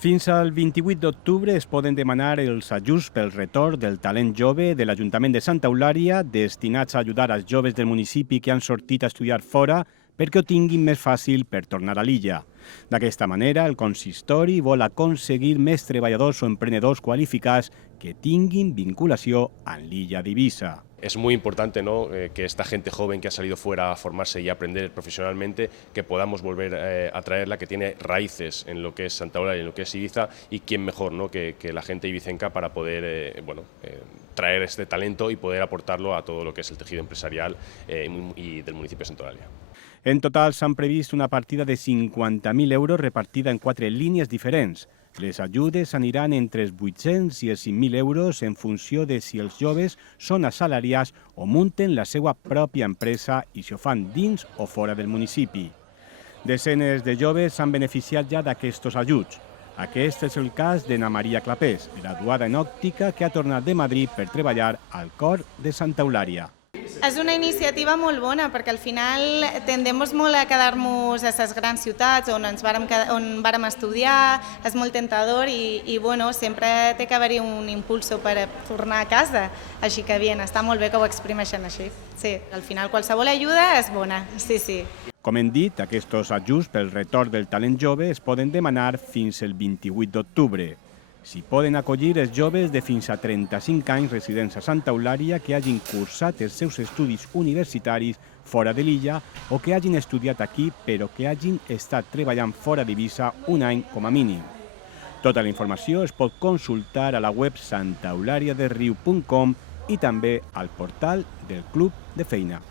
Fins al 28 d'octubre es poden demanar els ajuts pel retorn del talent jove de l'Ajuntament de Santa Eulària destinats a ajudar als joves del municipi que han sortit a estudiar fora perquè ho tinguin més fàcil per tornar a l'illa. D'aquesta manera, el consistori vol aconseguir més treballadors o emprenedors qualificats que tinguin vinculació amb l'illa d'Eivissa. Es muy importante, ¿no?, que esta gente joven que ha salido fuera a formarse y a aprender profesionalmente, que podamos volver a traerla, que tiene raíces en lo que es Santa Eulalia y en lo que es Ibiza, y quién mejor, ¿no?, que la gente ibicenca para poder traer este talento y poder aportarlo a todo lo que es el tejido empresarial y del municipio de Santa Eulalia. En total s'han previst una partida de 50.000 euros repartida en 4 línies diferents. Les ajudes aniran entre els 800 i els 5.000 euros en funció de si els joves són assalariats o munten la seva pròpia empresa i si ho fan dins o fora del municipi. Desenes de joves s'han beneficiat ja d'aquests ajuts. Aquest és el cas d'Ana Maria Clapés, graduada en òptica que ha tornat de Madrid per treballar al cor de Santa Eulària. És una iniciativa molt bona perquè al final tendem molt a quedar-nos a les grans ciutats on vàrem estudiar, és molt tentador i bueno, sempre té que haver-hi un impulso per tornar a casa, així que bien, està molt bé que ho exprimeixen així. Sí, al final qualsevol ajuda és bona, sí. Com hem dit, aquests ajuts pel retorn del talent jove es poden demanar fins el 28 d'octubre. S'hi poden acollir els joves de fins a 35 anys residents a Santa Eulària que hagin cursat els seus estudis universitaris fora de l'illa o que hagin estudiat aquí però que hagin estat treballant fora d'Eivissa un any com a mínim. Tota la informació es pot consultar a la web santaeulariadelriu.com i també al portal del Club de Feina.